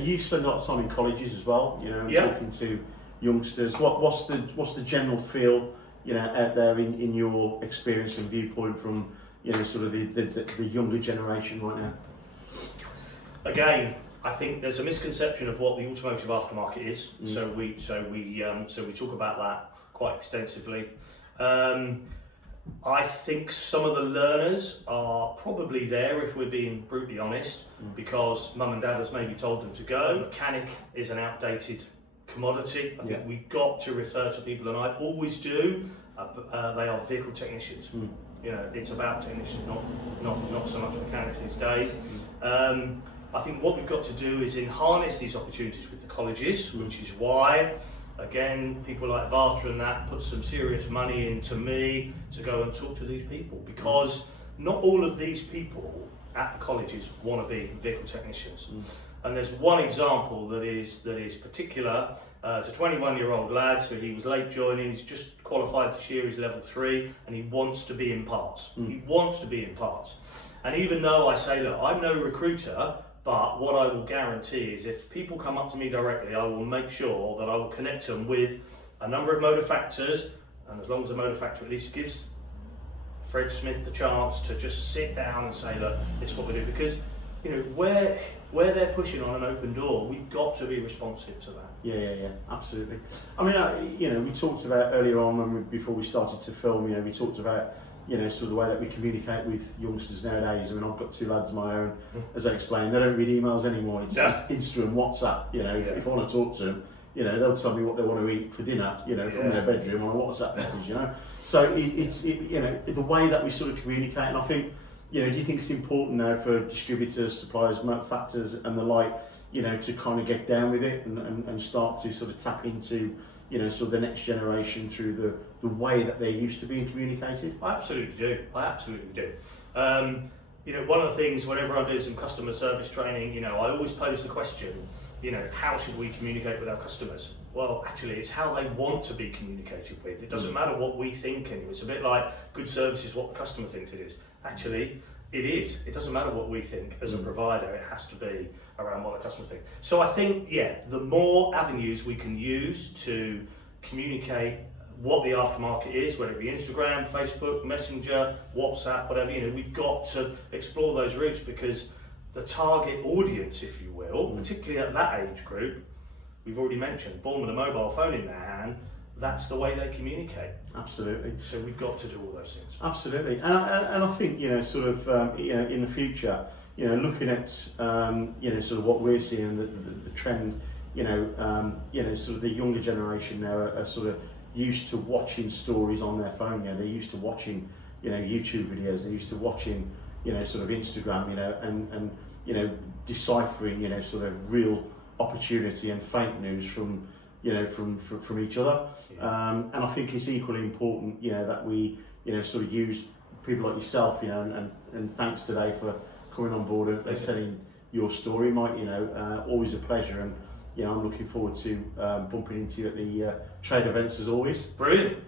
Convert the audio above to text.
You spend a lot of time in colleges as well, talking to youngsters. What's the general feel, out there in your experience and viewpoint from, sort of the younger generation right now? Again, I think there's a misconception of what the automotive aftermarket is. So we talk about that quite extensively. I think some of the learners are probably there, if we're being brutally honest, because mum and dad has maybe told them to go. Mechanic is an outdated commodity. I think we've got to refer to people, and I always do. They are vehicle technicians. It's about technicians, not so much mechanics these days. I think what we've got to do is harness these opportunities with the colleges, which is why, again, people like Varta and that put some serious money into me to go and talk to these people, because not all of these people at the colleges want to be vehicle technicians. And there's one example that is particular. It's a 21-year-old lad, so he was late joining. He's just qualified this year. He's level 3, and he wants to be in parts. He wants to be in parts. And even though I say, look, I'm no recruiter, but what I will guarantee is if people come up to me directly, I will make sure that I will connect them with a number of motor factors, and as long as the motor factor at least gives Fred Smith the chance to just sit down and say, look, this is what we do, because where they're pushing on an open door, we've got to be responsive to that. Yeah, absolutely. I mean, we talked about earlier on before we started to film. We talked about sort of the way that we communicate with youngsters nowadays. I mean, I've got 2 lads of my own, as I explained. They don't read emails anymore. It's Insta and WhatsApp. If I want to talk to them, they'll tell me what they want to eat for dinner. From their bedroom on a WhatsApp message. So it's the way that we sort of communicate, and I think. Do you think it's important now for distributors, suppliers, manufacturers and the like, to kind of get down with it and start to sort of tap into, sort of the next generation through the way that they're used to being communicated? I absolutely do. One of the things, whenever I'm doing some customer service training, I always pose the question, how should we communicate with our customers? Well, actually, it's how they want to be communicated with. It doesn't matter what we think anyway. It's a bit like good service is what the customer thinks it is. Actually, it is. It doesn't matter what we think as a provider. It has to be around what the customer thinks. So I think, the more avenues we can use to communicate what the aftermarket is, whether it be Instagram, Facebook, Messenger, WhatsApp, whatever, we've got to explore those routes, because the target audience, if you will, particularly at that age group, we've already mentioned, born with a mobile phone in their hand, that's the way they communicate. Absolutely. So we've got to do all those things. Absolutely. And I think, sort of, in the future, looking at, sort of what we're seeing, the trend, sort of the younger generation now are sort of used to watching stories on their phone. They're used to watching, YouTube videos. They're used to watching, sort of Instagram, and deciphering, sort of real opportunity and fake news from each other. And I think it's equally important, that we, sort of use people like yourself, and thanks today for coming on board and telling your story, Mike. Always a pleasure, and I'm looking forward to bumping into you at the trade events as always. Brilliant.